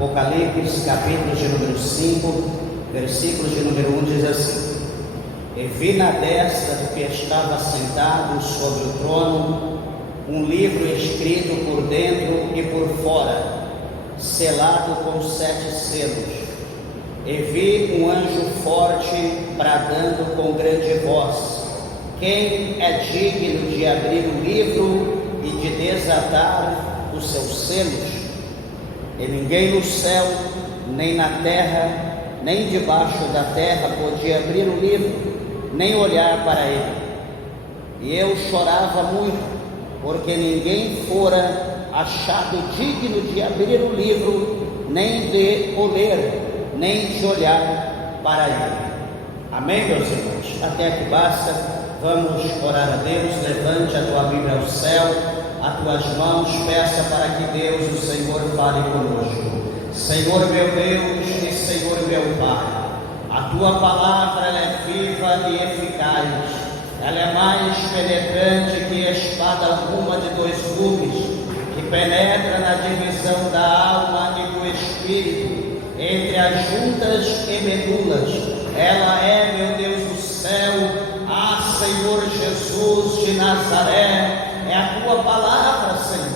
Apocalipse, capítulo de número 5, versículo de número 1 diz assim: E vi na destra do que estava sentado sobre o trono um livro escrito por dentro e por fora, selado com 7 selos. E vi um anjo forte bradando com grande voz: Quem é digno de abrir o livro e de desatar os seus selos? E ninguém no céu, nem na terra, nem debaixo da terra podia abrir o livro, nem olhar para ele. E eu chorava muito, porque ninguém fora achado digno de abrir o livro, nem de o ler, nem de olhar para ele. Amém, meus irmãos? Até aqui basta. Vamos orar a Deus. Levante a tua Bíblia ao céu, as tuas mãos, peça para que Deus, o Senhor, fale conosco. Senhor meu Deus e Senhor meu Pai, a tua palavra ela é viva e eficaz, ela é mais penetrante que espada alguma de 2 gumes, que penetra na divisão da alma e do espírito, entre as juntas e medulas. Ela é, meu Deus do céu, Senhor Jesus de Nazaré, é a tua palavra, Senhor,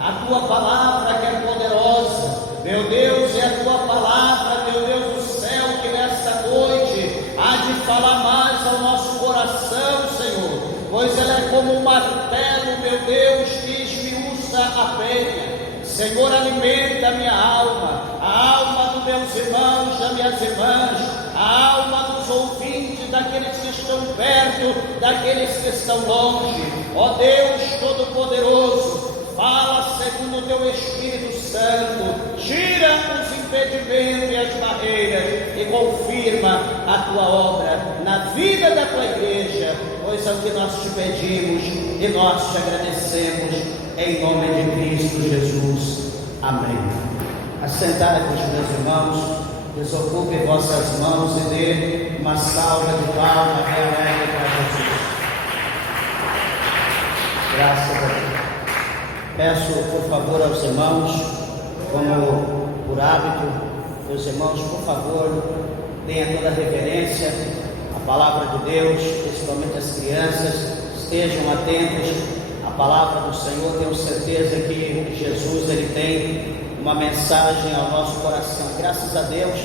a tua palavra que é poderosa, meu Deus, é a tua palavra, meu Deus do céu, que nessa noite há de falar mais ao nosso coração, Senhor, pois ela é como um martelo, meu Deus, que esmiuça a penha. Senhor, alimenta a minha alma, a alma dos meus irmãos, das minhas irmãs, a alma dos ouvintes, daqueles que estão perto, daqueles que estão longe. Ó Deus Todo-Poderoso, fala segundo o teu Espírito Santo, tira os impedimentos e as barreiras e confirma a tua obra na vida da tua igreja, pois é o que nós te pedimos e nós te agradecemos, em nome de Cristo Jesus. Amém. Assentados, meus irmãos, desocupe vossas mãos e dê uma salva de palmas bem alegre para Jesus. Graças a Deus. Peço, por favor, aos irmãos, como por hábito, meus irmãos, por favor, tenha toda a reverência à palavra de Deus, principalmente as crianças, estejam atentos à palavra do Senhor. Tenho certeza que Jesus, ele tem uma mensagem ao nosso coração. Graças a Deus,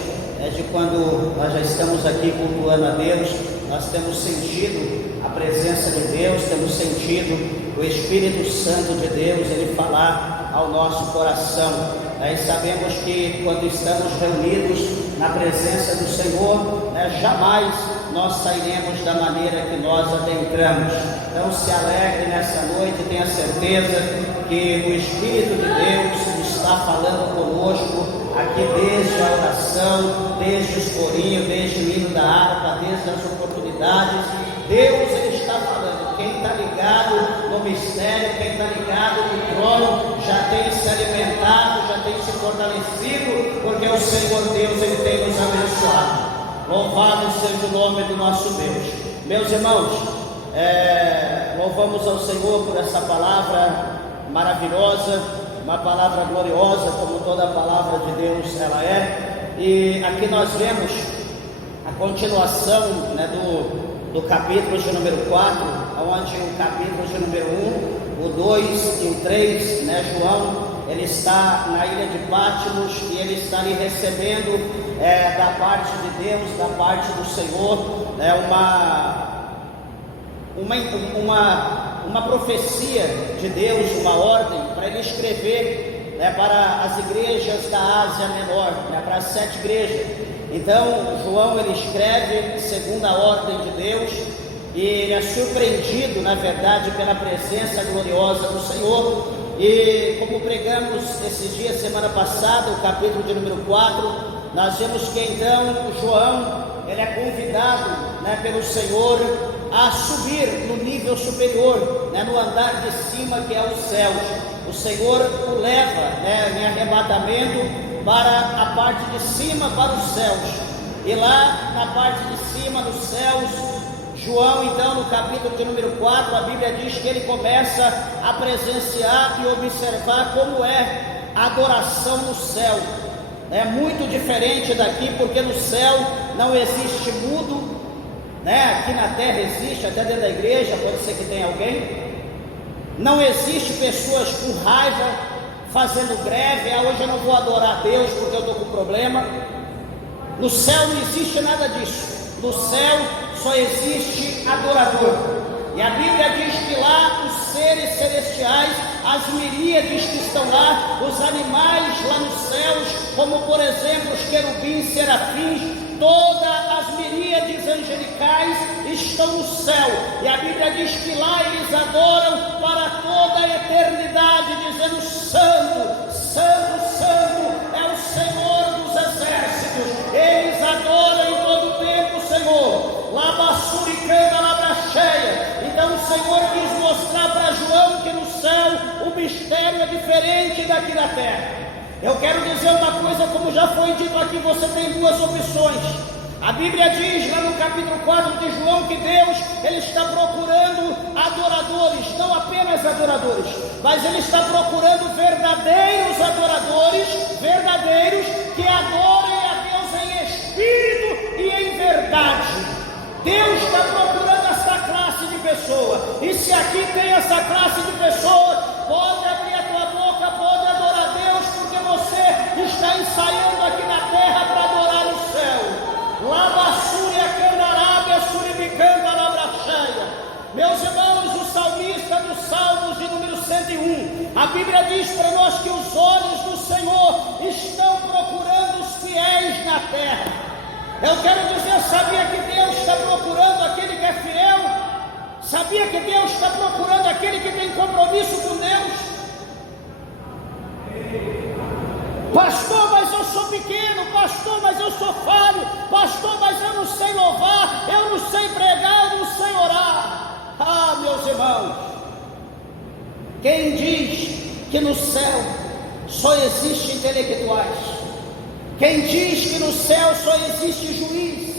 de quando nós já estamos aqui cultuando a Deus, nós temos sentido a presença de Deus, temos sentido o Espírito Santo de Deus, ele falar ao nosso coração. E sabemos que quando estamos reunidos na presença do Senhor, jamais nós sairemos da maneira que nós adentramos. Então se alegre nessa noite, tenha certeza que o Espírito de Deus está falando conosco aqui desde a oração, desde os corinhos, desde o hino da harpa, desde as oportunidades. Deus ele está falando. Quem está ligado no mistério, quem está ligado no trono, já tem se alimentado, já tem se fortalecido, porque o Senhor Deus ele tem nos abençoado. Louvado seja o nome do nosso Deus. Meus irmãos, louvamos ao Senhor por essa palavra maravilhosa, uma palavra gloriosa, como toda a palavra de Deus ela é. E aqui nós vemos a continuação, do capítulo de número 4, onde o capítulo de número 1, o 2 e o 3, João, ele está na ilha de Patmos e ele está ali recebendo da parte de Deus, da parte do Senhor, uma profecia de Deus, uma ordem para ele escrever para as igrejas da Ásia Menor, para as 7 igrejas. Então João ele escreve segundo a ordem de Deus e ele é surpreendido, na verdade, pela presença gloriosa do Senhor. E como pregamos esse dia, semana passada, o capítulo de número 4, nós vemos que então João ele é convidado pelo Senhor a subir no nível superior, no andar de cima que é os céus. O Senhor o leva em arrebatamento para a parte de cima, para os céus. E lá na parte de cima, nos céus, João, então, no capítulo de número 4, a Bíblia diz que ele começa a presenciar e observar como é a adoração no céu. é muito diferente daqui, porque no céu não existe mudo, né? Aqui na terra existe, até dentro da igreja, pode ser que tenha alguém. Não existe pessoas com raiva, fazendo greve, hoje eu não vou adorar a Deus porque eu estou com problema. No céu não existe nada disso. No céu só existe adorador. E a Bíblia diz que lá os seres celestiais, as miríades que estão lá, os animais lá nos céus, como por exemplo os querubins, serafins, todas as miríades angelicais estão no céu. E a Bíblia diz que lá eles adoram para toda a eternidade, dizendo: Santo, Santo, Santo é o Senhor dos exércitos. Eles adoram em todo o tempo o Senhor. Labasuricanda, labracheia. Então o Senhor quis mostrar para João que no céu o mistério é diferente daqui da terra. Eu quero dizer uma coisa, como já foi dito aqui, você tem duas opções. A Bíblia diz lá no capítulo 4 de João que Deus, Ele está procurando adoradores, não apenas adoradores, mas Ele está procurando verdadeiros adoradores, verdadeiros que adorem a Deus em espírito e em verdade. Deus está procurando essa classe de pessoa, e se aqui tem essa classe de pessoa, pode abrir a tua boca, pode adorar a Deus, porque você está ensaiando aqui na terra para adorar o céu. Lavassúria, candarábia, suribicanda, labracheia. Meus irmãos, o salmista dos Salmos de número 101, a Bíblia diz para nós que os olhos do Senhor estão procurando os fiéis na terra. Eu quero dizer, sabia que Deus está procurando aquele que é fiel? Sabia que Deus está procurando aquele que tem compromisso com Deus? Pastor, mas eu sou pequeno. Pastor, mas eu sou falho. Pastor, mas eu não sei louvar, eu não sei pregar, eu não sei orar. Ah, meus irmãos, quem diz que no céu só existe intelectuais? Quem diz que no céu só existe juiz?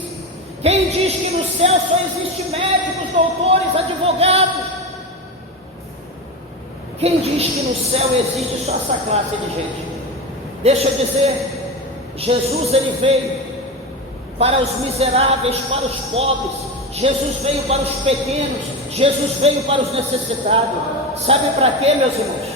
Quem diz que no céu só existe médicos, doutores, advogados? Quem diz que no céu existe só essa classe de gente? Deixa eu dizer, Jesus ele veio para os miseráveis, para os pobres. Jesus veio para os pequenos. Jesus veio para os necessitados. Sabe para quê, meus irmãos?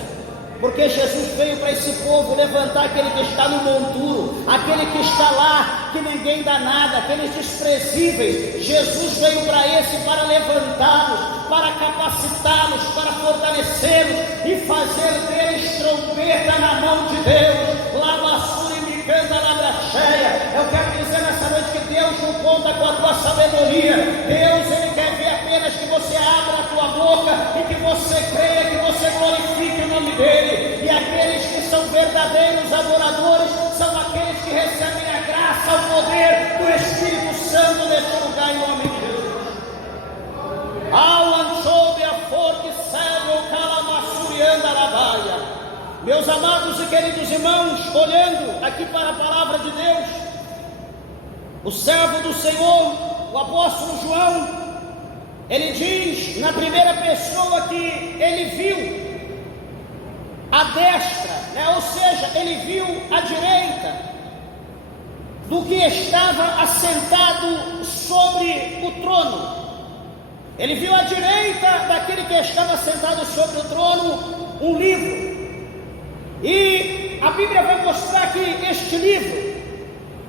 Porque Jesus veio para esse povo levantar aquele que está no monturo, aquele que está lá, que ninguém dá nada, aqueles desprezíveis. Jesus veio para esse, para levantá-los, para capacitá-los, para fortalecê-los e fazer deles trombeta na mão de Deus. Lavassura e micanda, labracheia. Eu quero dizer nessa noite que Deus não conta com a tua sabedoria. Deus, Ele quer ver apenas que você abra a tua boca e que você creia, que você glorifique o nome dEle. E aqueles que são verdadeiros adoradores são aqueles que recebem a graça, o poder do Espírito Santo neste lugar, em nome de Jesus. Meus amados e queridos irmãos, olhando aqui para a palavra de Deus, o servo do Senhor, o apóstolo João, ele diz na primeira pessoa que ele viu a destra, ou seja, ele viu a direita do que estava assentado sobre o trono. Ele viu à direita daquele que estava sentado sobre o trono um livro. E a Bíblia vai mostrar que este livro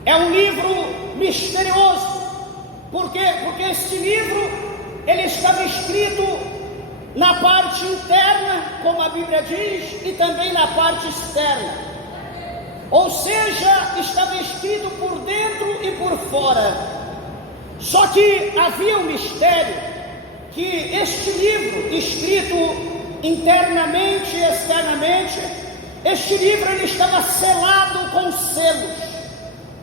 é um livro misterioso. Por quê? Porque este livro, ele estava escrito na parte interna, como a Bíblia diz, e também na parte externa. Ou seja, estava escrito por dentro e por fora. Só que havia um mistério, que este livro, escrito internamente e externamente, este livro ele estava selado com selos.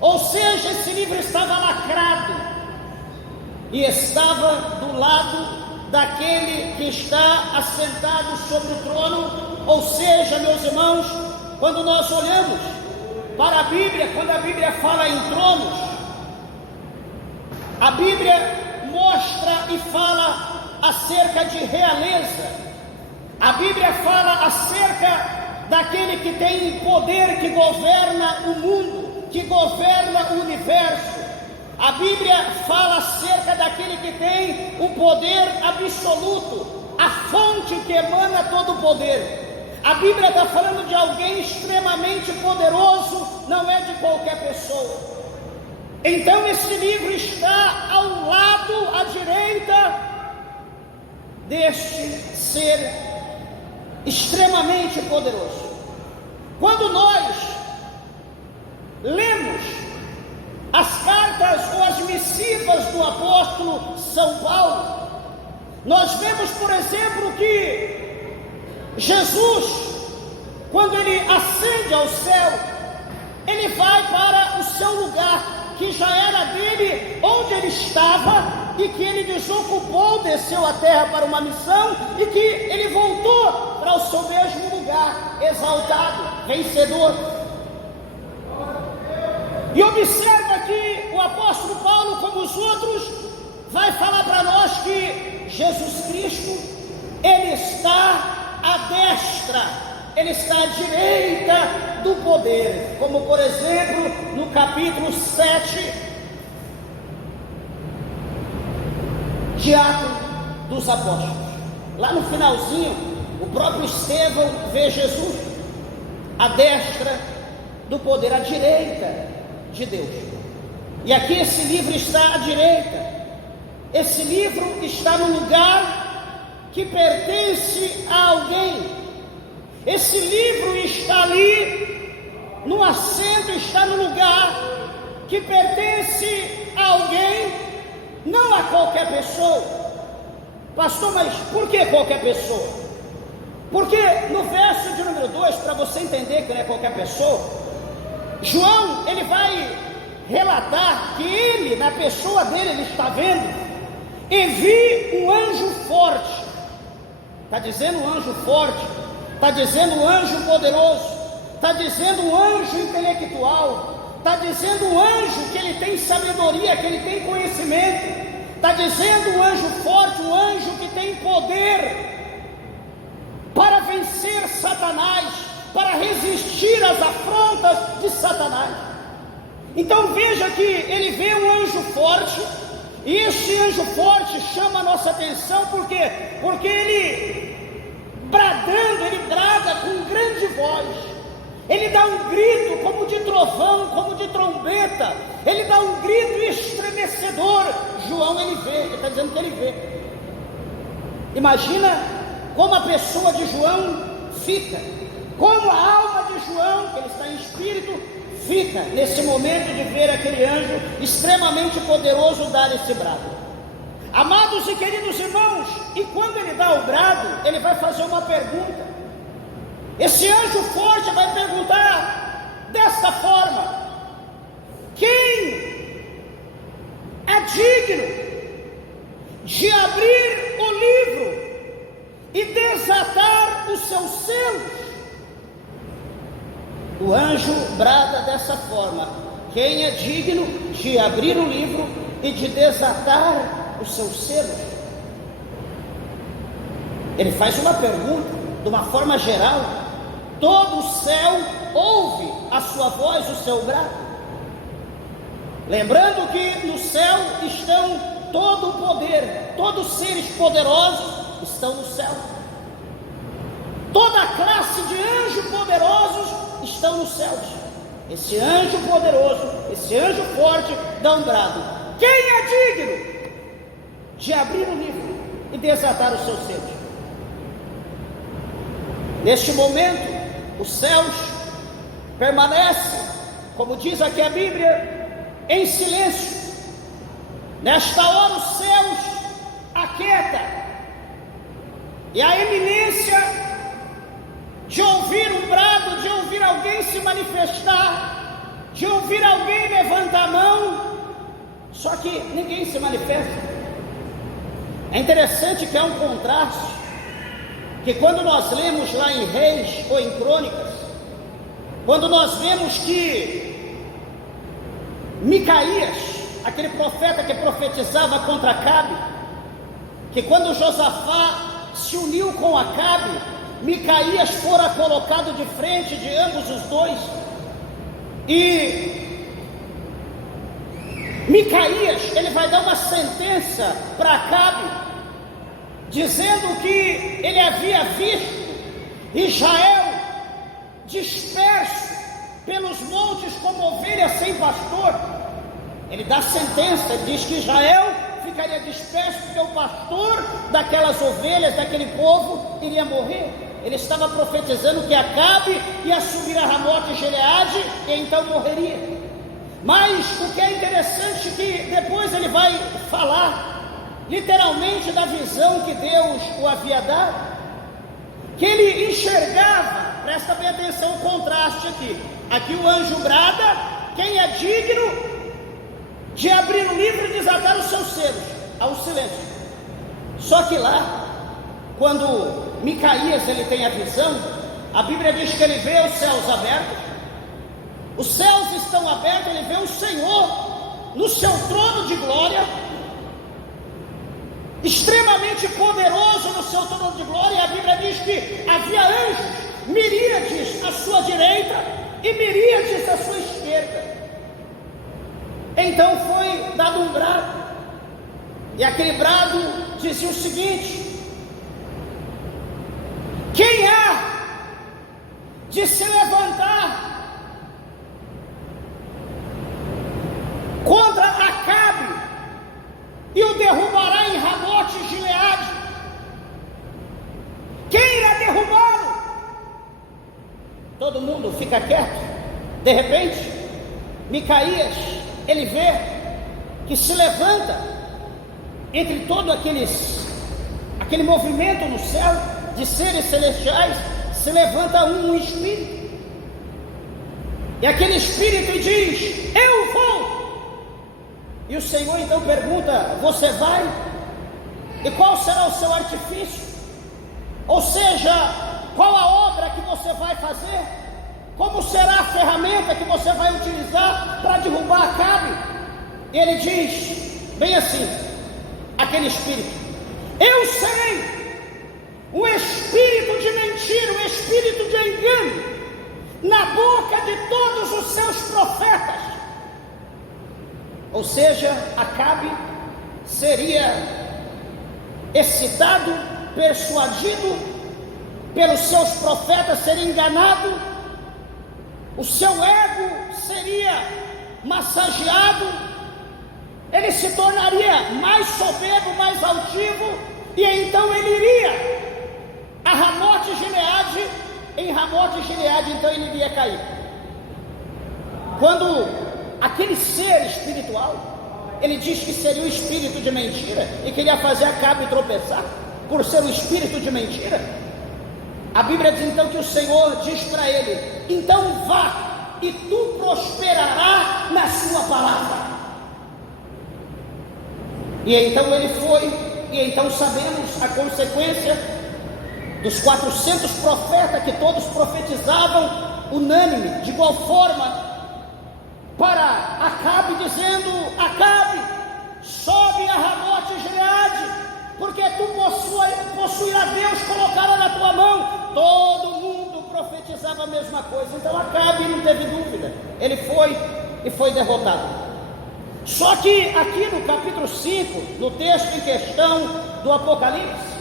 Ou seja, esse livro estava lacrado e estava do lado daquele que está assentado sobre o trono. Ou seja, meus irmãos, quando nós olhamos para a Bíblia, quando a Bíblia fala em tronos, a Bíblia mostra e fala acerca de realeza. A Bíblia fala acerca daquele que tem poder, que governa o mundo. que governa o universo. A Bíblia fala acerca daquele que tem o poder absoluto, a fonte que emana todo o poder. A Bíblia está falando de alguém extremamente poderoso, não é de qualquer pessoa. Então esse livro está ao lado, à direita deste ser extremamente poderoso. Quando nós lemos as cartas ou as missivas do apóstolo São Paulo, nós vemos, por exemplo, que Jesus, quando ele ascende ao céu, ele vai para o seu lugar, que já era dele, onde ele estava, e que ele desocupou, desceu à terra para uma missão, e que ele voltou para o seu mesmo lugar, exaltado, vencedor. E observa que o apóstolo Paulo, como os outros, vai falar para nós que Jesus Cristo, ele está à destra, ele está à direita do poder, como por exemplo no capítulo 7 de Atos dos Apóstolos. Lá no finalzinho, o próprio Estevão vê Jesus à destra do poder, à direita de Deus. E aqui esse livro está à direita. Esse livro está no lugar que pertence a alguém. Esse livro está ali, no assento, está no lugar que pertence a alguém, não a qualquer pessoa. Pastor, mas por que qualquer pessoa? Porque no verso de número 2, para você entender que não é qualquer pessoa, João, ele vai relatar que ele, na pessoa dele, ele está vendo, e vi um anjo forte. Está dizendo um anjo forte, está dizendo um anjo poderoso, está dizendo um anjo intelectual, está dizendo um anjo que ele tem sabedoria, que ele tem conhecimento, está dizendo um anjo forte, um anjo que tem poder para vencer Satanás, para resistir às afrontas de Satanás. Então veja que ele vê um anjo forte, e esse anjo forte chama a nossa atenção, por quê? Porque ele, bradando, ele brada com grande voz, ele dá um grito como de trovão, como de trombeta, ele dá um grito estremecedor. João, ele vê, ele está dizendo que ele vê. Imagina como a pessoa de João fica, como a alma de João, que ele está em espírito, fica nesse momento de ver aquele anjo extremamente poderoso dar esse brado. Amados e queridos irmãos, e quando ele dá o brado, ele vai fazer uma pergunta. Esse anjo forte vai perguntar desta forma: quem é digno de abrir o livro e desatar os seus selos? O anjo brada dessa forma: quem é digno de abrir o livro e de desatar os seus selos? Ele faz uma pergunta de uma forma geral. Todo o céu ouve a sua voz, o seu brado. Lembrando que no céu estão todo o poder, todos os seres poderosos estão no céu. Toda a classe de anjos poderosos estão nos céus. Esse anjo poderoso, esse anjo forte dá um brado: quem é digno de abrir o livro e desatar os seus selos? Neste momento, os céus permanecem, como diz aqui a Bíblia, em silêncio. Nesta hora os céus aquietam, e a eminência de ouvir um brado, de ouvir alguém se manifestar, de ouvir alguém levantar a mão, só que ninguém se manifesta. É interessante que há um contraste, que quando nós lemos lá em Reis ou em Crônicas, quando nós vemos que Micaías, aquele profeta que profetizava contra Acabe, que quando Josafá se uniu com Acabe, Micaías fora colocado de frente de ambos os dois, e Micaías, ele vai dar uma sentença para Acabe, dizendo que ele havia visto Israel disperso pelos montes como ovelhas sem pastor. Ele dá sentença, diz que Israel ficaria disperso porque o pastor daquelas ovelhas, daquele povo, iria morrer. Ele estava profetizando que Acabe ia subir a Ramote Gileade e então morreria. Mas o que é interessante é que depois ele vai falar literalmente da visão que Deus o havia dado, que ele enxergava, presta bem atenção o contraste aqui o anjo brada: quem é digno de abrir o livro e desatar os seus selos? Ao silêncio. Só que lá, quando Micaías ele tem a visão, a Bíblia diz que ele vê os céus abertos. Os céus estão abertos, ele vê o Senhor no seu trono de glória, extremamente poderoso no seu trono de glória. E a Bíblia diz que havia anjos, miríades à sua direita e miríades à sua esquerda. Então foi dado um brado, e aquele brado dizia o seguinte: quem há de se levantar contra Acabe e o derrubará em Ramote Gileade? Quem irá derrubá-lo? Todo mundo fica quieto. De repente, Micaías, ele vê que se levanta entre todo aquele movimento no céu de seres celestiais, se levanta um espírito, e aquele espírito diz: eu vou. E o Senhor então pergunta: você vai? E qual será o seu artifício? Ou seja, qual a obra que você vai fazer? Como será a ferramenta que você vai utilizar para derrubar Acabe? E ele diz, bem assim, aquele espírito: eu serei o espírito de mentira, o espírito de engano na boca de todos os seus profetas. Ou seja, Acabe seria excitado, persuadido pelos seus profetas, seria enganado, o seu ego seria massageado, ele se tornaria mais soberbo, mais altivo, e então ele iria a Ramote Gileade. Em Ramote Gileade então ele iria cair. Quando aquele ser espiritual, ele diz que seria o espírito de mentira e que ele ia fazer Acabe tropeçar por ser o espírito de mentira, a Bíblia diz então que o Senhor diz para ele: então vá e tu prosperarás na sua palavra. E então ele foi, e então sabemos a consequência dos 400 profetas que todos profetizavam unânime, de igual forma, para Acabe, dizendo: Acabe, sobe a Ramote Gileade, porque tu possuirás Deus, colocará na tua mão. Todo mundo profetizava a mesma coisa. Então Acabe não teve dúvida, ele foi e foi derrotado. Só que aqui no capítulo 5, no texto em questão do Apocalipse,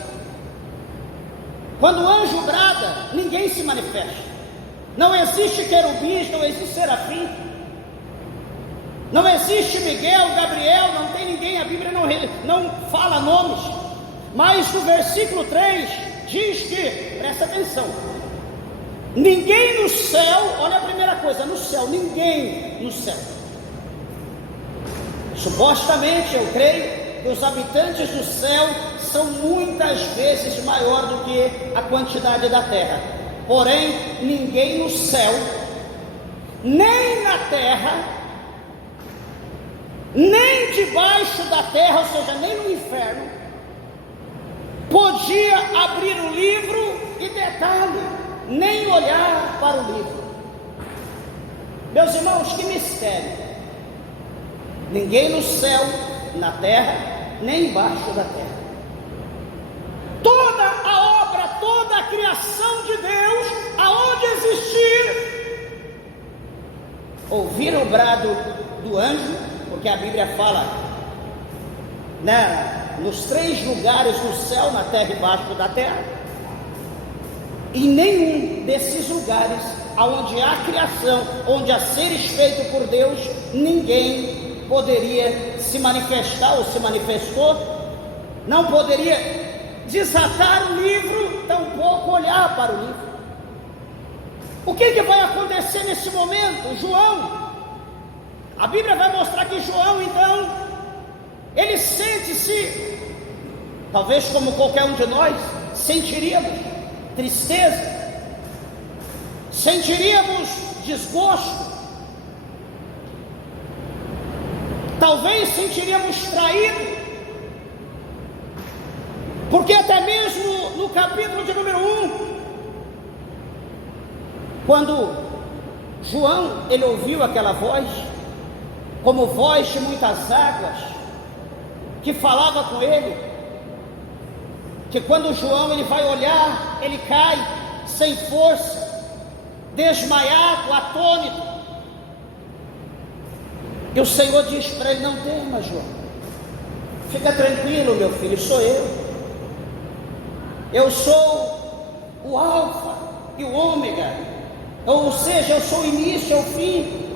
quando o anjo brada, ninguém se manifesta. Não existe querubins, não existe serafim, não existe Miguel, Gabriel, não tem ninguém. A Bíblia não fala nomes, mas no versículo 3 diz que, presta atenção, ninguém no céu, olha a primeira coisa, no céu, ninguém no céu. Supostamente, eu creio que os habitantes do céu são muitas vezes maior do que a quantidade da terra. Porém, ninguém no céu, nem na terra, nem debaixo da terra, ou seja, nem no inferno, podia abrir o livro e, detalhe, nem olhar para o livro. Meus irmãos, que mistério! Ninguém no céu, na terra, nem embaixo da terra. Toda a obra, toda a criação de Deus, aonde existir, ouvir o brado do anjo, porque porque a Bíblia fala, né, nos 3 lugares do céu, na terra e embaixo da terra. Em nenhum desses lugares, onde há criação, onde há seres feitos por Deus, ninguém poderia se manifestar ou se manifestou, não poderia desatar o livro, tampouco olhar para o livro. O que vai acontecer nesse momento? João, a Bíblia vai mostrar que João, então, ele sente-se, talvez como qualquer um de nós, sentiríamos tristeza, sentiríamos desgosto, talvez sentiríamos traído, porque até mesmo no capítulo de número 1, quando João, ele ouviu aquela voz, como voz de muitas águas, que falava com ele, que quando João ele vai olhar, ele cai sem força, desmaiado, atônito, e o Senhor diz para ele: não tema, João, fica tranquilo, meu filho, sou eu sou o alfa e o ômega, ou seja, eu sou o início e o fim,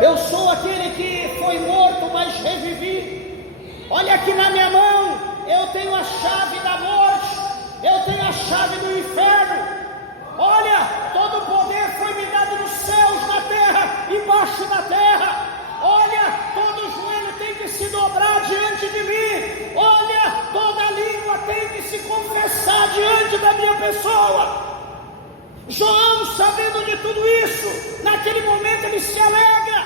eu sou aquele que foi morto, mas revivi. Olha aqui na minha mão, eu tenho a chave da morte, eu tenho a chave do inferno. Olha, todo o poder foi me dado nos céus, na terra, embaixo da terra. Olha, todo joelho tem que se dobrar diante de mim. Olha, toda língua tem que se confessar diante da minha pessoa. João, sabendo de tudo isso, naquele momento ele se alegra,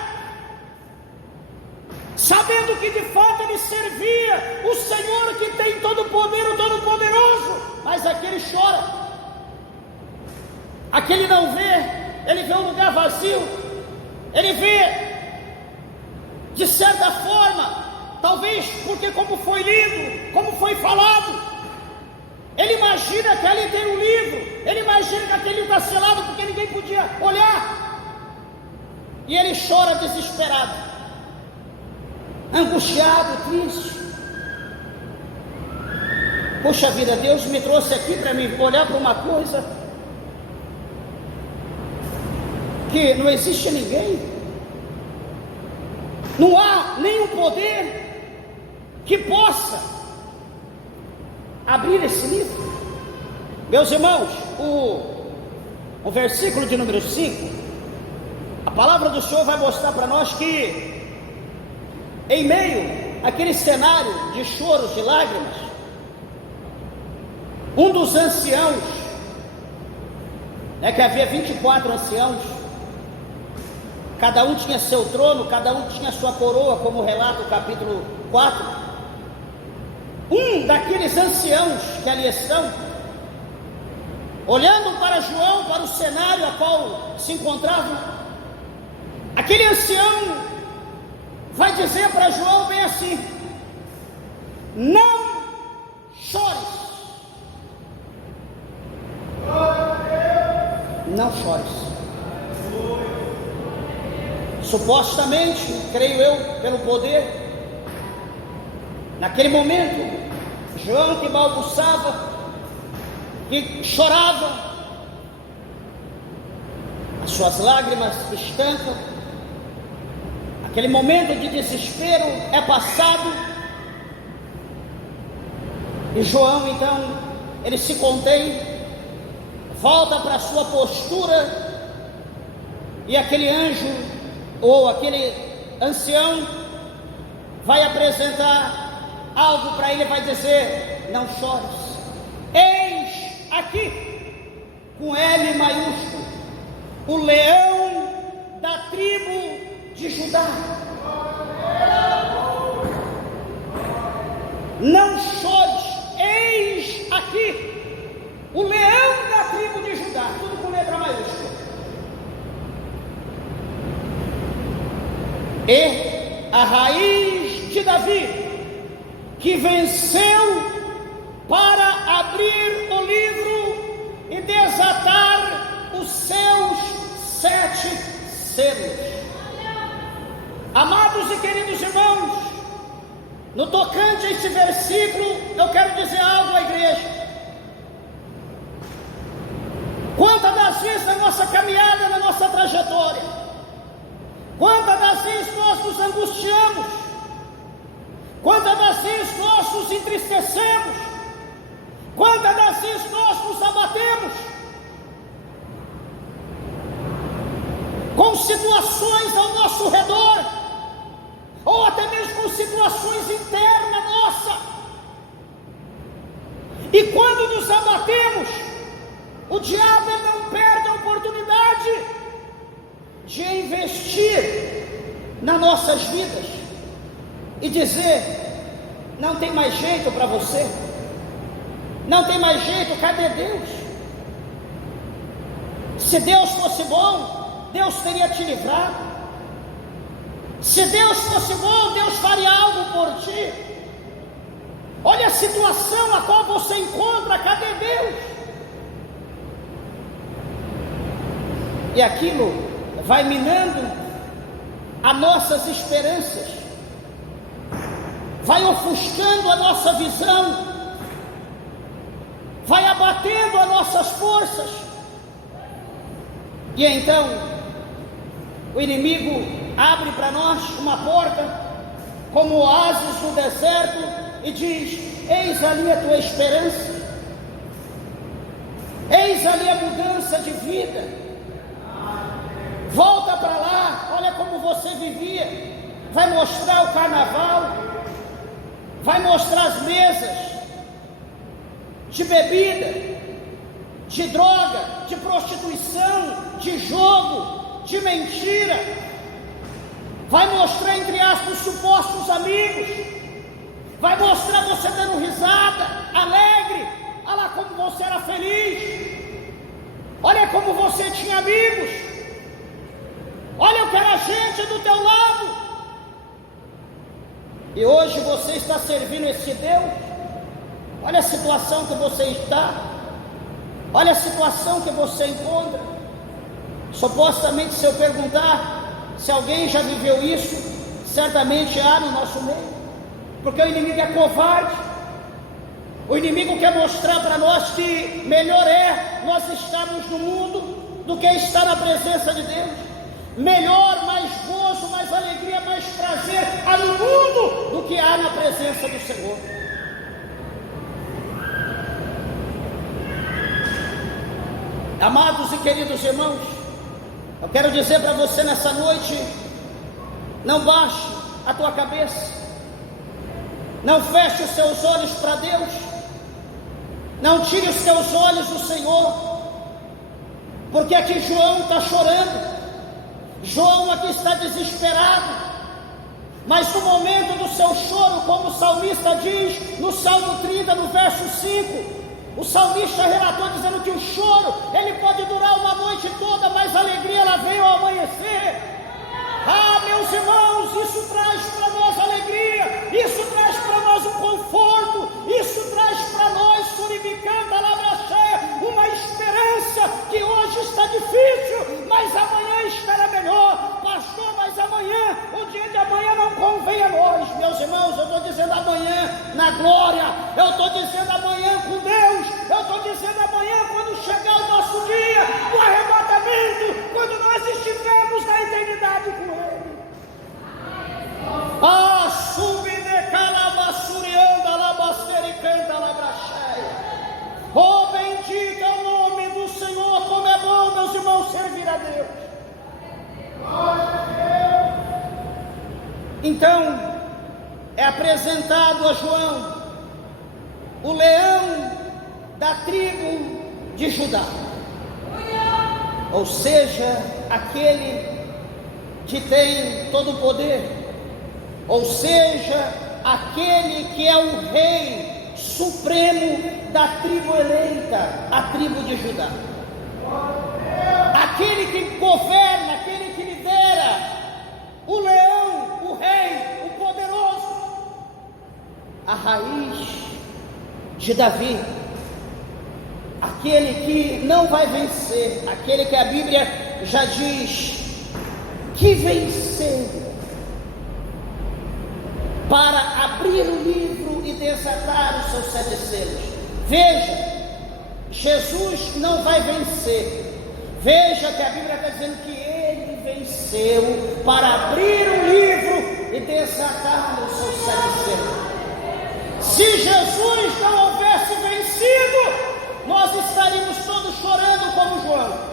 sabendo que de fato ele servia o Senhor que tem todo o poder, o Todo-Poderoso. Mas aquele chora, aquele não vê, ele vê um lugar vazio, ele vê, de certa forma, talvez porque como foi lido, como foi falado, ele imagina que ali tem um livro, ele imagina que aquele está selado porque ninguém podia olhar, e ele chora desesperado, angustiado, triste. Poxa vida, Deus me trouxe aqui para me olhar para uma coisa que não existe ninguém, não há nenhum poder que possa abrir esse livro. Meus irmãos, o versículo de número 5, a palavra do Senhor vai mostrar para nós que em meio àquele cenário de choros, de lágrimas, um dos anciãos, que havia 24 anciãos, cada um tinha seu trono, cada um tinha sua coroa, como relata o capítulo 4. Um daqueles anciãos que ali estão, olhando para João, para o cenário a qual se encontrava, aquele ancião vai dizer para João bem assim: não chores, não chores. Supostamente, creio eu, pelo poder, naquele momento, João que balbuçava, que chorava, as suas lágrimas estancam, aquele momento de desespero é passado, e João então, ele se contém, volta para a sua postura, e aquele anjo, ou aquele ancião, vai apresentar algo para ele, vai dizer: não chores, eis aqui, com L maiúsculo, o leão da tribo de Judá. Não chores, eis aqui, o leão da tribo de Judá, tudo com letra maiúscula. E a raiz de Davi, que venceu para abrir o livro e desatar os seus 7 selos. Amados e queridos irmãos, no tocante a esse versículo, eu quero dizer algo à igreja. Quantas das vezes na nossa caminhada, na nossa trajetória, quantas das vezes nós nos angustiamos, quantas das vezes nós nos entristecemos, quantas das vezes nós nos abatemos com situações ao nosso redor, ou até mesmo com situações internas nossas, e quando nos abatemos, o diabo não perde a oportunidade de investir nas nossas vidas e dizer: não tem mais jeito para você, não tem mais jeito, cadê Deus? Se Deus fosse bom, Deus teria te livrado. Se Deus fosse bom, Deus faria algo por ti. Olha a situação a qual você encontra, cadê Deus? E aquilo vai minando as nossas esperanças, vai ofuscando a nossa visão, vai abatendo as nossas forças. E então o inimigo abre para nós uma porta, como oásis no deserto, e diz: eis ali a tua esperança, eis ali a mudança de vida. Volta para lá, olha como você vivia. Vai mostrar o carnaval, vai mostrar as mesas de bebida, de droga, de prostituição, de jogo, de mentira. Vai mostrar, entre aspas, supostos amigos. Vai mostrar você dando risada, alegre. Olha lá como você era feliz. Olha como você tinha amigos. Olha o que era gente do teu lado. E hoje você está servindo esse Deus. Olha a situação que você está. Olha a situação que você encontra. Supostamente, se eu perguntar se alguém já viveu isso, certamente há no nosso meio. Porque o inimigo é covarde. O inimigo quer mostrar para nós que melhor é nós estarmos no mundo do que estar na presença de Deus. Melhor, mais gozo, mais alegria, mais prazer há no mundo do que há na presença do Senhor. Amados e queridos irmãos, eu quero dizer para você nessa noite: não baixe a tua cabeça, não feche os seus olhos para Deus, não tire os seus olhos do Senhor, porque aqui João está chorando. João aqui está desesperado, mas no momento do seu choro, como o salmista diz no Salmo 30, no verso 5, o salmista relatou dizendo que o choro, ele pode durar uma noite toda, mas a alegria ela veio ao amanhecer. Ah, meus irmãos, isso traz para nós alegria, isso traz para nós um conforto, isso traz para nós, suribicando a labraxé, uma esperança que hoje está difícil, mas amanhã estará melhor. Pastor, mas amanhã, o dia de amanhã não convém a nós. Meus irmãos, eu estou dizendo amanhã na glória, eu estou dizendo amanhã com Deus, eu estou dizendo amanhã quando chegar o nosso dia, o arrebatamento, quando nós estivermos na eternidade com Ele. Ah, subide calabassurianda, labastericanda, labraxéia. Oh, bendito é o nome do Senhor, como é bom, meus irmãos, servir a Deus. Então, é apresentado a João o leão da tribo de Judá, ou seja, aquele que tem todo o poder, ou seja, aquele que é o rei supremo da tribo eleita, a tribo de Judá, aquele que governa, aquele que lidera, o leão, o rei, o poderoso, a raiz de Davi, aquele que não vai vencer, aquele que a Bíblia já diz que venceu para abrir o livro e desatar os seus 7 selos. Veja, Jesus não vai vencer. Veja que a Bíblia está dizendo que Ele venceu para abrir o livro e desatar os seus 7 selos. Se Jesus não houvesse vencido, nós estaríamos todos chorando como João.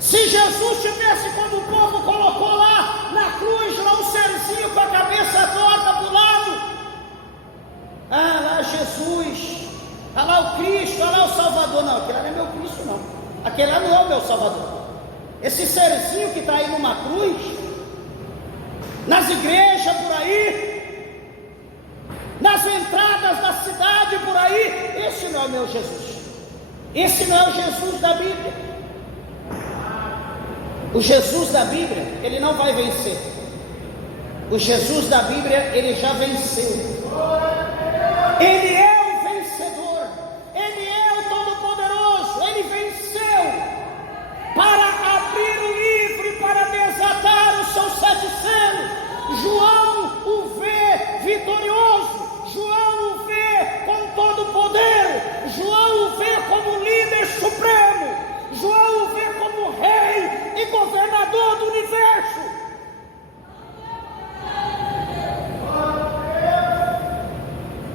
Se Jesus tivesse, como o povo colocou lá na cruz, lá um serzinho com a cabeça torta para o lado, lá Jesus, lá o Cristo, lá o Salvador. Não, aquele lá não é meu Cristo não, aquele lá não é o meu Salvador. Esse serzinho que está aí numa cruz, nas igrejas por aí, nas entradas da cidade por aí, esse não é o meu Jesus. Esse não é o Jesus da Bíblia. O Jesus da Bíblia, ele não vai vencer. O Jesus da Bíblia, ele já venceu. Ele é o vencedor. Ele é o Todo-Poderoso. Ele venceu para abrir o livro e para desatar os seus 7 selos. João o vê vitorioso. João o vê com todo o poder. João o vê como líder supremo. João o vê como rei e governador do universo.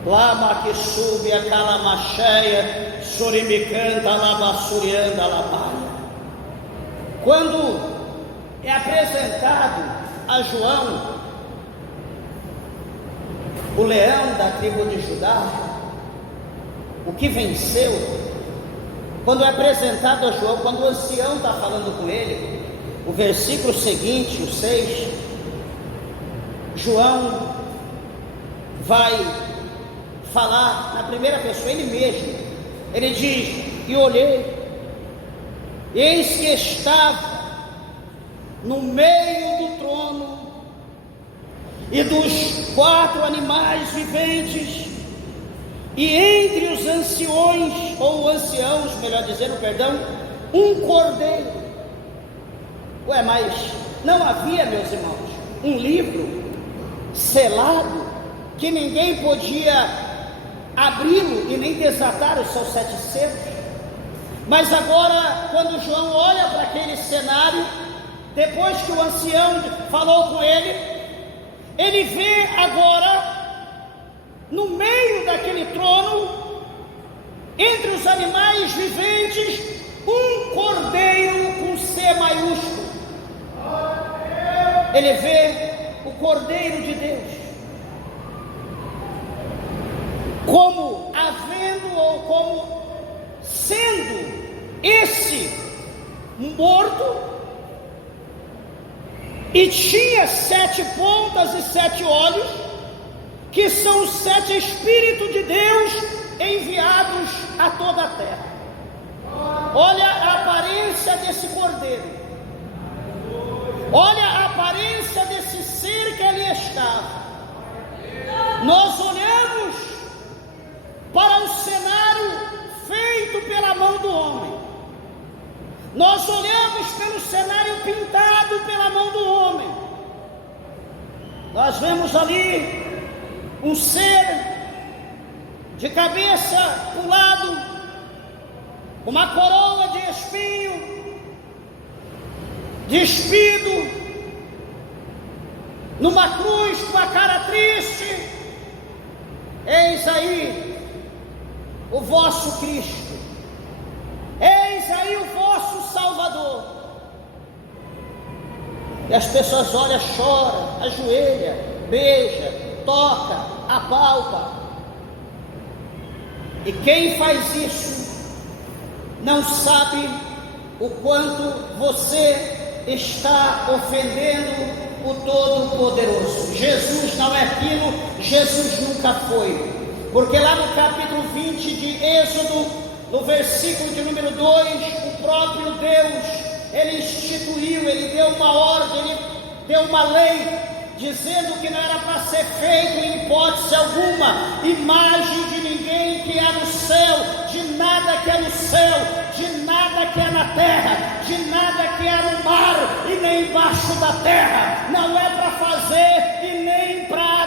Lama que sube a calamacheia, sorimicanta, labassurianda, labaia. Quando é apresentado a João, o leão da tribo de Judá, o que venceu, quando é apresentado a João, quando o ancião está falando com ele, o versículo seguinte, o 6, João vai falar na primeira pessoa, ele mesmo. Ele diz: e olhei, eis que estava no meio do trono e dos 4 animais viventes, e entre os anciões, ou anciãos, melhor dizendo, perdão, um cordeiro. Mas não havia, meus irmãos, um livro selado que ninguém podia abri-lo e nem desatar os seus 7 selos? Mas agora, quando João olha para aquele cenário, depois que o ancião falou com ele, ele vê agora, no meio daquele trono, entre os animais viventes, um cordeiro com C maiúsculo. Ele vê o Cordeiro de Deus como havendo, ou como sendo esse morto, e tinha 7 pontas e 7 olhos, que são os 7 Espíritos de Deus enviados a toda a terra. Olha a aparência desse cordeiro, olha a aparência desse ser que ali estava. Nós olhamos para o cenário feito pela mão do homem, nós olhamos pelo cenário pintado pela mão do homem, nós vemos ali um ser de cabeça para o lado, uma coroa de espinho, despido, numa cruz com a cara triste. Eis aí o vosso Cristo, eis aí o vosso Salvador. E as pessoas olham, choram, ajoelham, beijam, toca, apalpa. E quem faz isso não sabe o quanto você está ofendendo o Todo-Poderoso. Jesus não é aquilo, Jesus nunca foi. Porque lá no capítulo 20 de Êxodo, no versículo de número 2, o próprio Deus, Ele instituiu, Ele deu uma ordem, Ele deu uma lei, dizendo que não era para ser feito em hipótese alguma imagem de ninguém que é no céu, de nada que é no céu, de nada que é na terra, de nada que é no mar e nem embaixo da terra. Não é para fazer e nem para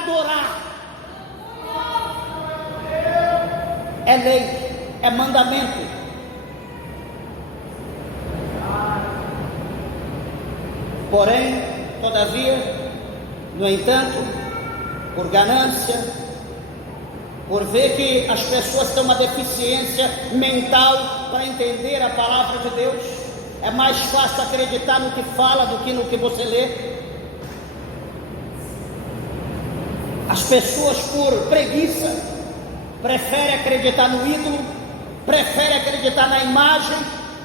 é lei, é mandamento. Porém, todavia, no entanto, por ganância, por ver que as pessoas têm uma deficiência mental para entender a palavra de Deus, é mais fácil acreditar no que fala do que no que você lê. As pessoas, por preguiça, preferem acreditar no ídolo, preferem acreditar na imagem,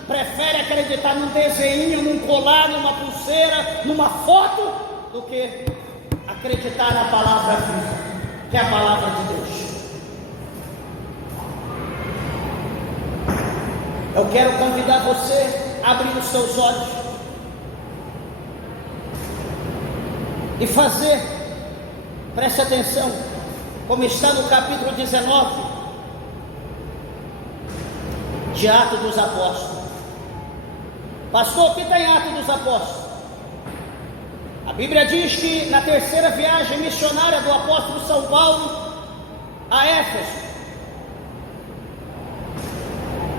preferem acreditar num desenho, num colar, numa pulseira, numa foto, do que acreditar na palavra viva, que é a palavra de Deus. Eu quero convidar você a abrir os seus olhos e fazer, preste atenção, como está no capítulo 19 de Atos dos Apóstolos. Pastor, o que está em Atos dos Apóstolos? A Bíblia diz que na terceira viagem missionária do apóstolo São Paulo a Éfeso,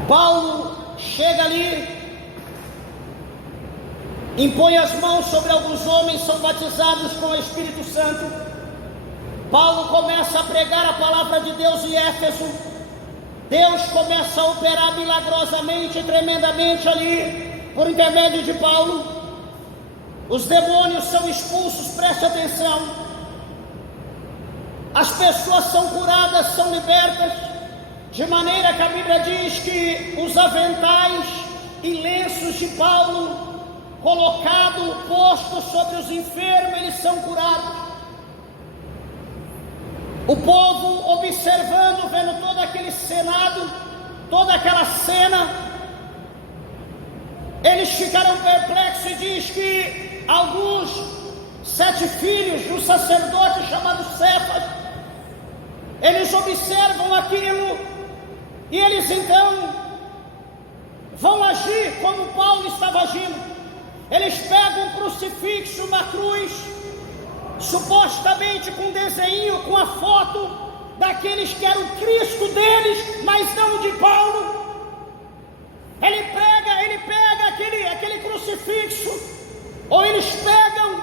Paulo chega ali, impõe as mãos sobre alguns homens, são batizados com o Espírito Santo. Paulo começa a pregar a palavra de Deus em Éfeso. Deus começa a operar milagrosamente, tremendamente ali, por intermédio de Paulo. Os demônios são expulsos, preste atenção. As pessoas são curadas, são libertas, de maneira que a Bíblia diz que os aventais e lenços de Paulo, colocado, posto sobre os enfermos, eles são curados. O povo observando, vendo todo aquele cenado, toda aquela cena, eles ficaram perplexos e diz que alguns 7 filhos de um sacerdote chamado Cefas, eles observam aquilo e eles então vão agir como Paulo estava agindo. Eles pegam um crucifixo, uma cruz, supostamente com um desenho, com a foto daqueles que eram Cristo deles, mas não de Paulo. Ele pega aquele crucifixo, ou eles pegam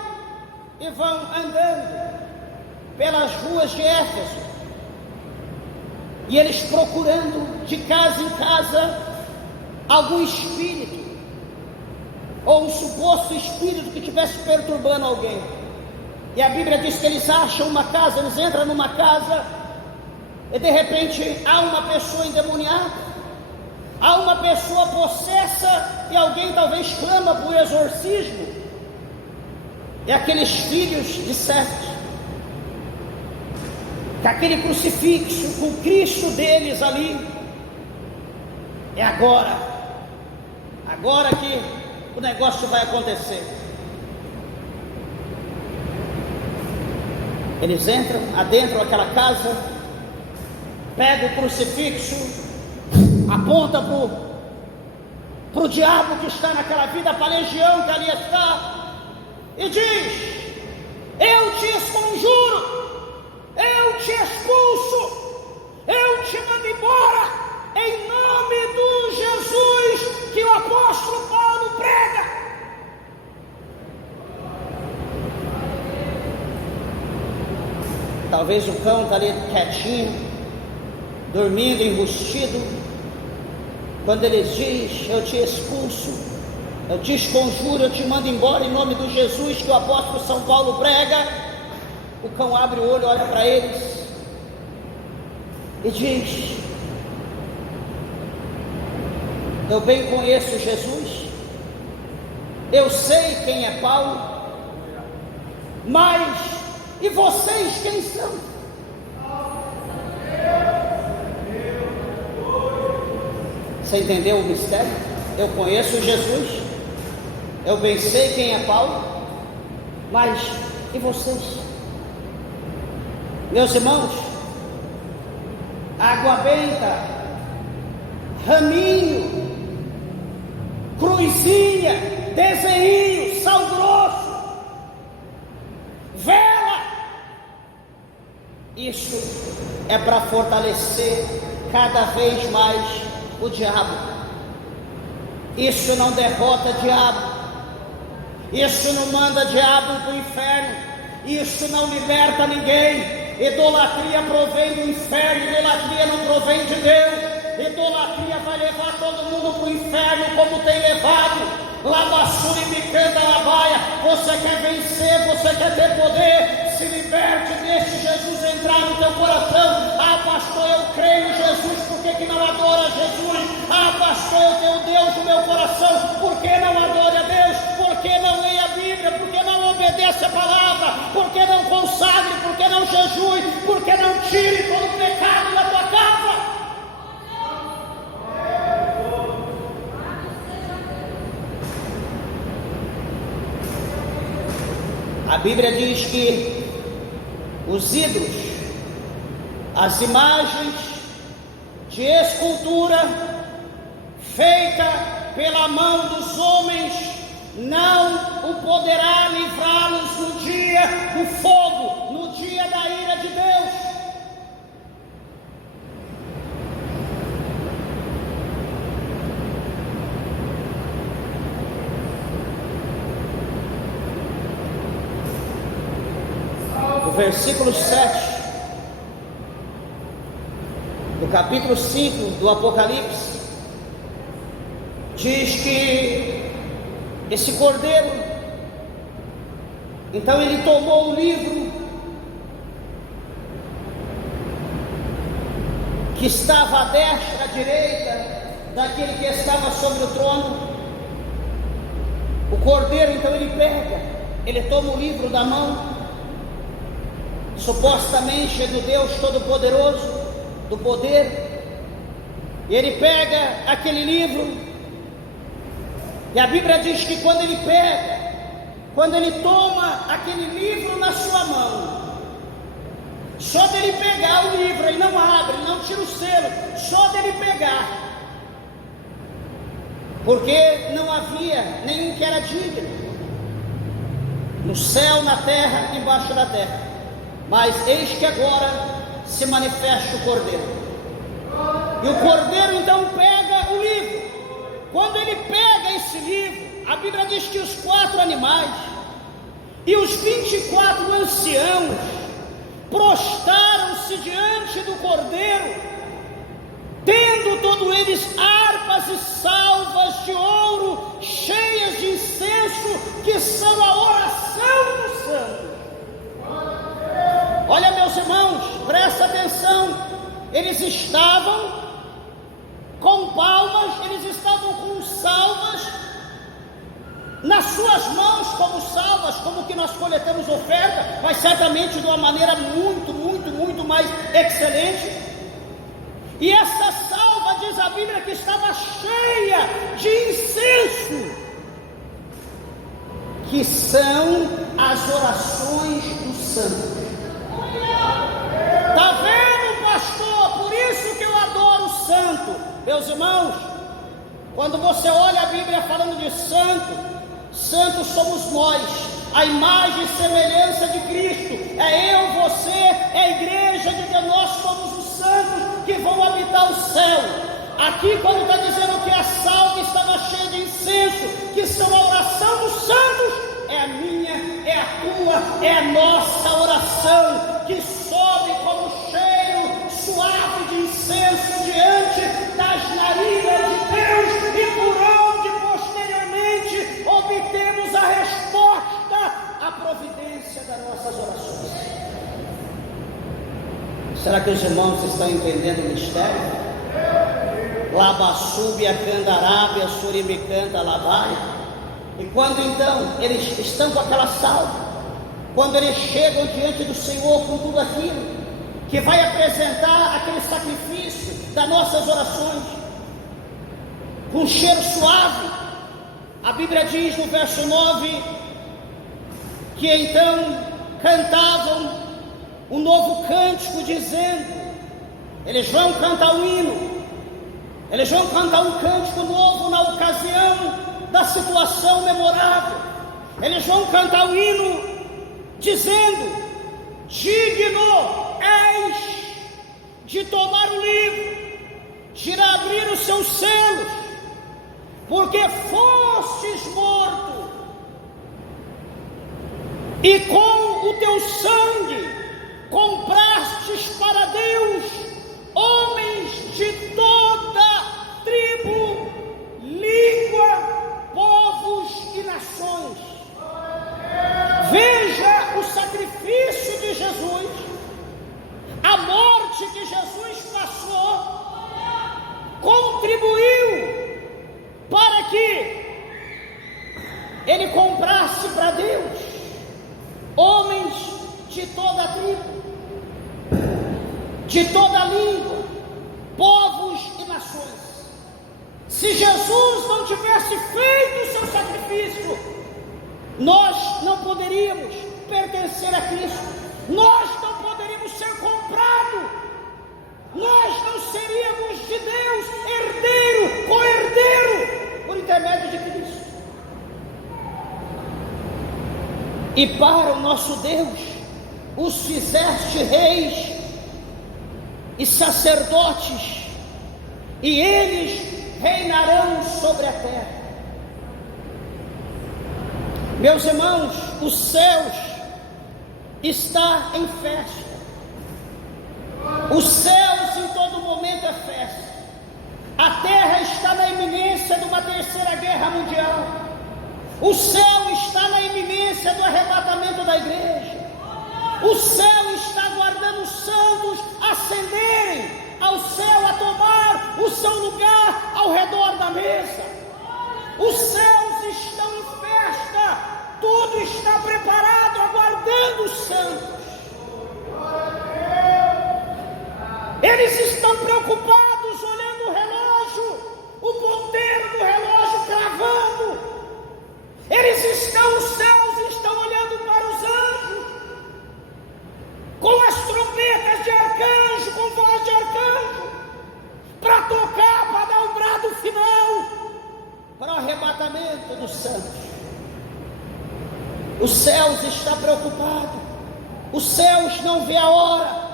e vão andando pelas ruas de Éfeso, e eles procurando de casa em casa algum espírito, ou um suposto espírito que estivesse perturbando alguém. E a Bíblia diz que eles acham uma casa, eles entram numa casa, e de repente há uma pessoa endemoniada, há uma pessoa possessa, e alguém talvez clama por exorcismo. E aqueles filhos de Sete, com aquele crucifixo, com Cristo deles ali, é agora que o negócio vai acontecer. Eles adentram aquela casa, pegam o crucifixo, aponta para o diabo que está naquela vida, para a legião que ali está, e diz: eu te esconjuro, eu te expulso, eu te mando embora, em nome do Jesus que o apóstolo Paulo prega. Talvez o cão está ali quietinho, dormindo, enrustido, quando ele diz: eu te expulso, eu te esconjuro, eu te mando embora em nome do Jesus que o apóstolo São Paulo prega. O cão abre o olho, olha para eles e diz: eu bem conheço Jesus, eu sei quem é Paulo, mas e vocês quem são? Você entendeu o mistério? Eu conheço Jesus, eu bem sei quem é Paulo, mas e vocês? Meus irmãos, água benta, raminho, cruzinha, desenho, sal grosso, vela, isso é para fortalecer cada vez mais o diabo. Isso não derrota diabo, isso não manda diabo para o inferno, isso não liberta ninguém. Idolatria provém do inferno, idolatria não provém de Deus. Idolatria vai levar todo mundo para o inferno, como tem levado. Labassuri me canta labaia. Você quer vencer, você quer ter poder, se liberte, deixe Jesus entrar no teu coração. Ah, pastor, eu creio em Jesus, por que não adora Jesus? Ah, pastor, eu tenho Deus no meu coração, por que não adora a Deus? Por que não leia a Bíblia? Por que não obedece a palavra? Por que não consagre? Por que não jejue? Por que não tire todo o pecado da tua casa? A Bíblia diz que os ídolos, as imagens de escultura feita pela mão dos homens, não o poderá livrá-los no dia do fogo, no dia da ira de Deus. O versículo 7 do capítulo 5 do Apocalipse diz que esse cordeiro, então ele tomou o livro que estava à destra, à direita daquele que estava sobre o trono. O cordeiro, então ele pega, ele toma o livro da mão, supostamente é do Deus Todo-Poderoso, do poder, e ele pega aquele livro, e a Bíblia diz que quando ele pega, quando ele toma aquele livro na sua mão, só dele pegar o livro, ele não abre, ele não tira o selo, só dele pegar, porque não havia nenhum que era digno, no céu, na terra, embaixo da terra. Mas eis que agora se manifesta o cordeiro, e o cordeiro então pega o livro. Quando ele pega esse livro, a Bíblia diz que os 4 animais e os 24 anciãos prostaram-se diante do cordeiro, tendo todos eles harpas e salvas de ouro cheias de incenso, que são a oração dos santos. Olha, meus irmãos, presta atenção, eles estavam com palmas, eles estavam com salvas nas suas mãos, como salvas, como que nós coletamos oferta, mas certamente de uma maneira muito mais excelente. E essa salva, diz a Bíblia, que estava cheia de incenso, que são as orações dos santos. Está vendo, pastor? Por isso que eu adoro o santo. Meus irmãos, quando você olha a Bíblia falando de santo, santos somos nós, a imagem e semelhança de Cristo. É eu, você, é a igreja de Deus, nós somos os santos que vão habitar o céu. Aqui quando está dizendo que a salva estava cheia de incenso, que são a oração dos santos, é a minha, é a tua, é a nossa oração, que sobe como cheiro suave de incenso diante das narinas de Deus, e por onde posteriormente obtemos a resposta, a providência das nossas orações. Será que os irmãos estão entendendo o mistério? Labassúbia, Candarábia, Surimicanta, Labaia. E quando então eles estão com aquela salva, quando eles chegam diante do Senhor com tudo aquilo, que vai apresentar aquele sacrifício das nossas orações, com cheiro suave, a Bíblia diz no verso 9, que então cantavam um novo cântico, dizendo, eles vão cantar um hino, eles vão cantar um cântico novo na ocasião da situação memorável. Eles vão cantar o hino dizendo: digno és de tomar o livro de ir abrir os seus selos, porque fostes morto, e com o teu sangue comprastes para Deus homens de toda tribo, língua, povos e nações. Veja o sacrifício de Jesus, a morte que Jesus passou, contribuiu para que ele comprasse para Deus homens de toda tribo, de toda língua, povos e nações. Se Jesus não tivesse feito o seu sacrifício, nós não poderíamos pertencer a Cristo, nós não poderíamos ser comprados, nós não seríamos de Deus herdeiro, co-herdeiro, por intermédio de Cristo. E para o nosso Deus, os fizeste reis e sacerdotes, e eles reinarão sobre a terra. Meus irmãos, os céus está em festa. Os céus em todo momento é festa. A terra está na iminência de uma terceira guerra mundial. O céu está na iminência do arrebatamento da igreja. O céu está aguardando os santos ascenderem ao céu, a tomar o seu lugar ao redor da mesa. Os céus estão em festa, tudo está preparado, aguardando os santos. Eles estão preocupados, olhando o relógio, o ponteiro do relógio cravando. Eles estão, os céus estão olhando para os anjos, com as trombetas de arcanjo, com voz de arcanjo, para tocar, para dar o brado final, para o arrebatamento dos santos. Os céus estão preocupados, os céus não vê a hora.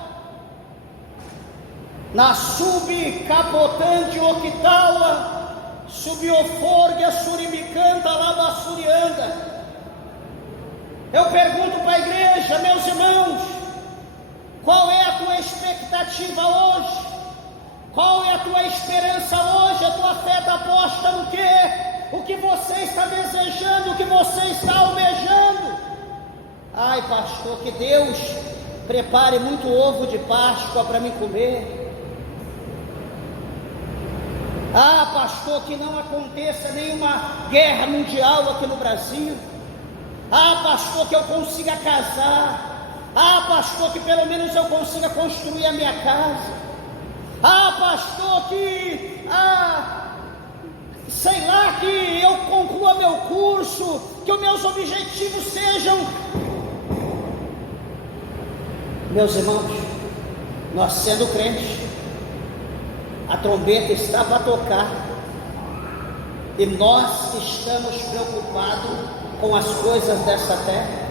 Na subcapotante octaua, subioforgia surimicanta labassurianda. Eu pergunto para a igreja, meus irmãos, qual é a tua expectativa hoje? Qual é a tua esperança hoje? A tua fé está posta no quê? O que você está desejando, o que você está almejando? Ai, pastor, que Deus prepare muito ovo de Páscoa para mim comer. Ah, pastor, que não aconteça nenhuma guerra mundial aqui no Brasil. Ah, pastor, que eu consiga casar. Ah, pastor, que pelo menos eu consiga construir a minha casa. Ah, pastor, que sei lá, que eu conclua meu curso, que os meus objetivos sejam. Meus irmãos, nós sendo crentes, a trombeta está para tocar, e nós estamos preocupados com as coisas dessa terra.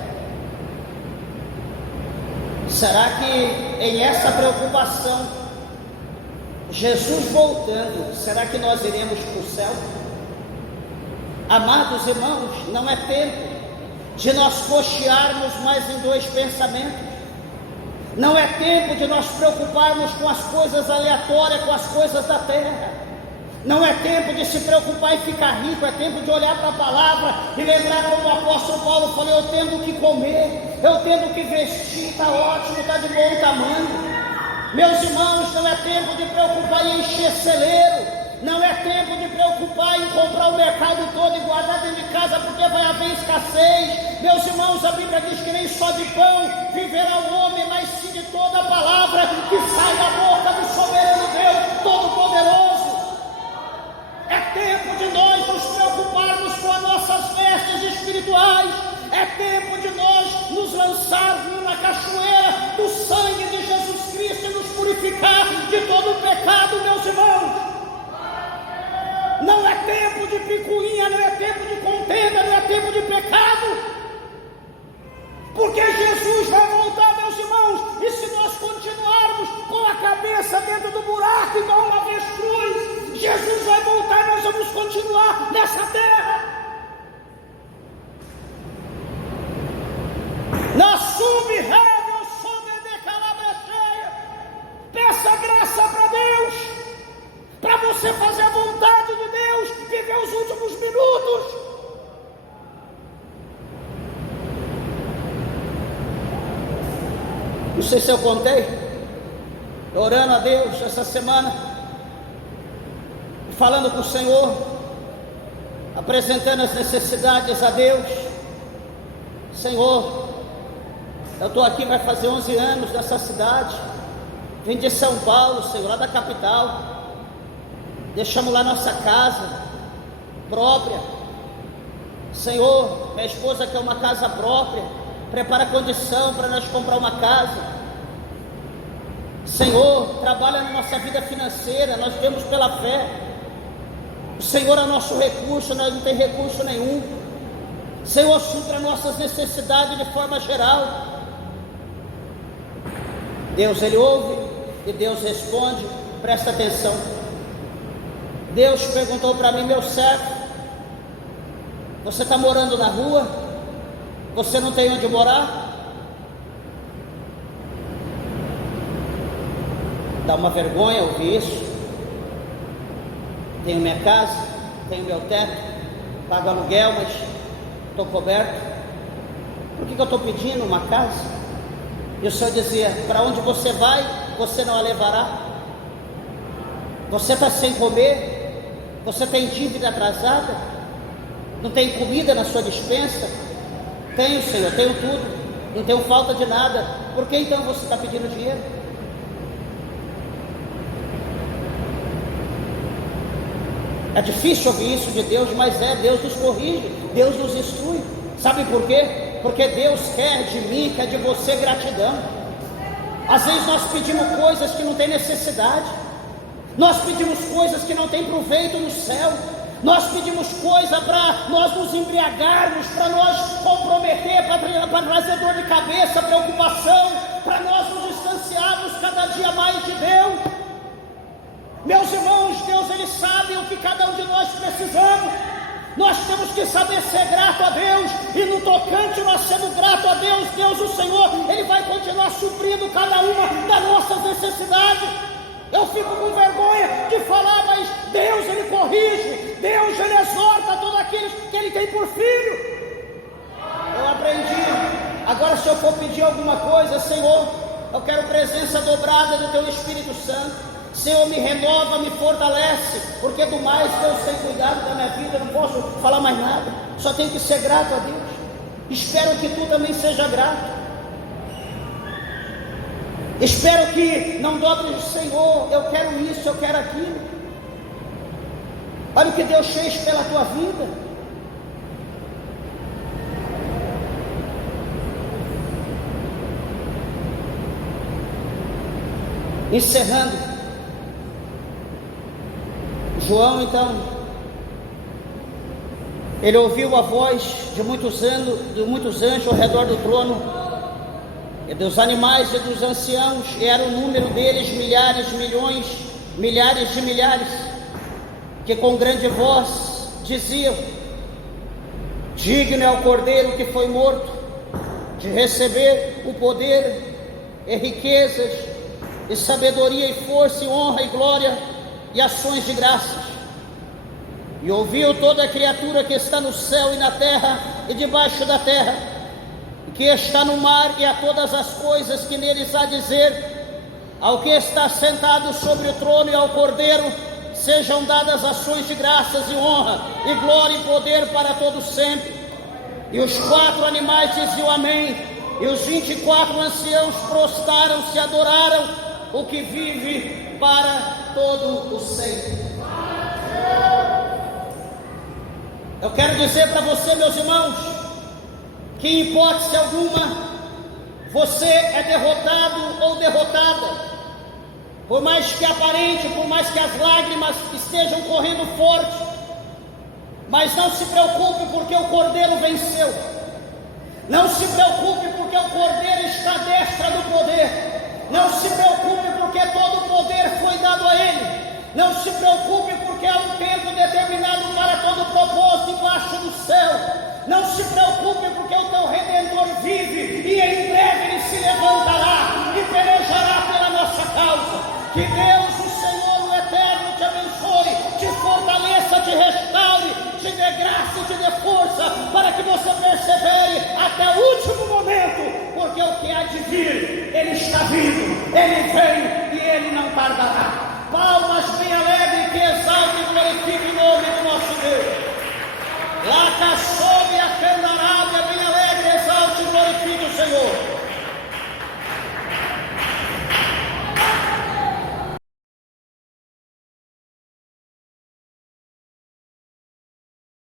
Será que em essa preocupação, Jesus voltando, será que nós iremos para o céu? Amados irmãos, não é tempo de nós cochearmos mais em dois pensamentos. Não é tempo de nós preocuparmos com as coisas aleatórias, com as coisas da terra. Não é tempo de se preocupar em ficar rico, é tempo de olhar para a palavra e lembrar como o apóstolo Paulo falou: eu tenho que comer, eu tenho que vestir, está ótimo, está de bom tamanho. Meus irmãos, não é tempo de preocupar em encher celeiro, não é tempo de preocupar em comprar o mercado todo e guardar dentro de casa, porque vai haver escassez. Meus irmãos, a Bíblia diz que nem só de pão viverá o homem, mas sim de toda a palavra que sai da boca do soberano Deus Todo-Poderoso. É tempo de nós nos preocuparmos com as nossas vestes espirituais. É tempo de nós nos lançarmos na cachoeira do sangue de Jesus Cristo e nos purificar de todo o pecado, meus irmãos. Não é tempo de picuinha, não é tempo de contenda, não é tempo de pecado, porque Jesus vai voltar, meus irmãos. E se nós continuarmos com a cabeça dentro do buraco igual uma avestruz, continuar nessa terra. Na sub-réveis sobre de calabra cheia, peça graça para Deus, para você fazer a vontade de Deus, viver os últimos minutos. Não sei se eu contei, orando a Deus essa semana, falando com o Senhor, apresentando as necessidades a Deus. Senhor, eu estou aqui, vai fazer 11 anos nessa cidade, vim de São Paulo, Senhor, lá da capital, deixamos lá nossa casa própria. Senhor, minha esposa quer uma casa própria, prepara a condição para nós comprar uma casa. Senhor, trabalha na nossa vida financeira, nós vemos pela fé. O Senhor é nosso recurso, nós não temos recurso nenhum. Senhor, supra nossas necessidades de forma geral. Deus, Ele ouve e Deus responde. Presta atenção. Deus perguntou para mim: meu servo, você está morando na rua? Você não tem onde morar? Dá uma vergonha ouvir isso. Tenho minha casa, tenho meu teto, pago aluguel, mas estou coberto. Por que eu estou pedindo uma casa? E o Senhor dizia: para onde você vai, você não a levará. Você está sem comer, você tem dívida atrasada, não tem comida na sua despensa. Tenho, Senhor, tenho tudo, não tenho falta de nada. Por que então você está pedindo dinheiro? É difícil ouvir isso de Deus, mas Deus nos corrige, Deus nos instrui. Sabe por quê? Porque Deus quer de mim, quer de você gratidão. Às vezes nós pedimos coisas que não tem necessidade, nós pedimos coisas que não tem proveito no céu, nós pedimos coisa para nós nos embriagarmos, para nós comprometer, para trazer dor de cabeça, preocupação, para nós nos distanciarmos cada dia mais de Deus. Meus irmãos, Deus, Ele sabe o que cada um de nós precisamos. Nós temos que saber ser grato a Deus, e no tocante nós sendo grato a Deus, Deus o Senhor, Ele vai continuar suprindo cada uma das nossas necessidades. Eu fico com vergonha de falar, mas Deus, Ele corrige, Deus, Ele exorta todos aqueles que Ele tem por filho. Eu aprendi. Agora, se eu for pedir alguma coisa: Senhor, eu quero presença dobrada do Teu Espírito Santo. Senhor, me renova, me fortalece, porque do mais Deus tem cuidado da minha vida. Eu não posso falar mais nada, só tenho que ser grato a Deus. Espero que tu também seja grato. Espero que não dobre: Senhor, eu quero isso, eu quero aquilo. Olha o que Deus fez pela tua vida. Encerrando, João, então, ele ouviu a voz de muitos anjos ao redor do trono, e dos animais e dos anciãos, e era o número deles milhares, milhões, milhares de milhares, que com grande voz diziam: digno é o Cordeiro que foi morto de receber o poder e riquezas e sabedoria e força e honra e glória e ações de graças. E ouviu toda a criatura que está no céu e na terra e debaixo da terra, e que está no mar, e a todas as coisas que neles há dizer: ao que está sentado sobre o trono e ao Cordeiro sejam dadas ações de graças e honra e glória e poder para todos sempre. E os 4 animais diziam amém, e os 24 anciãos prostraram-se e adoraram o que vive para todo o sempre. Eu quero dizer para você, meus irmãos, que em hipótese alguma você é derrotado ou derrotada. Por mais que aparente, por mais que as lágrimas estejam correndo forte, mas não se preocupe, porque o Cordeiro venceu. Não se preocupe, porque o Cordeiro está à destra do poder. Não se preocupe, porque todo o poder foi dado a Ele. Não se preocupe, porque porque há um tempo determinado para todo propósito embaixo do céu. Não se preocupe, porque o teu Redentor vive e em breve ele se levantará e pelejará pela nossa causa. Que Deus, o Senhor, o Eterno, te abençoe, te fortaleça, te restaure, te dê graça e te dê força, para que você persevere até o último momento, porque o que há de vir, ele está vindo, ele vem e ele não tardará. Palmas bem alegres que exaltem e glorifiquem o nome do nosso Deus.